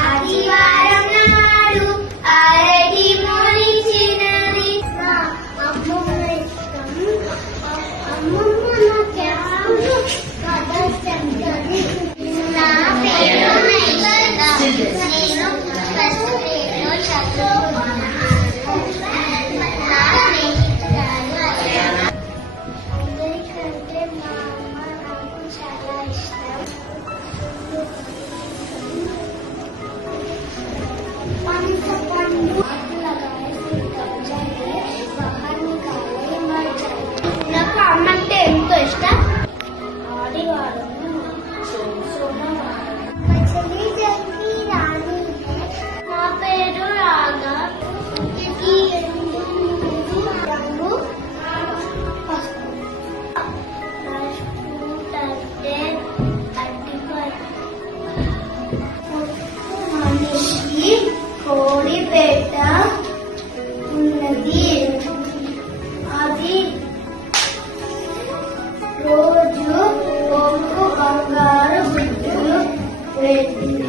ఆదివారం నాడు అరటి మొలిచినది అమ్మమ్మ నా పేరు నేను ఫస్ట్ గ్రేడ్లో చదువుకున్నాను. అందరికంటే మా అమ్మ నాకు చాలా ఇష్టం. నాకు అమ్మ అంటే ఎంతో ఇష్టం. ఆదివారం నా పేరు రాగా. మనిషి కోడి పెట్ట ఉన్నది. అది రోజు ఒక్క బంగారు గుడ్డులు పెట్టింది.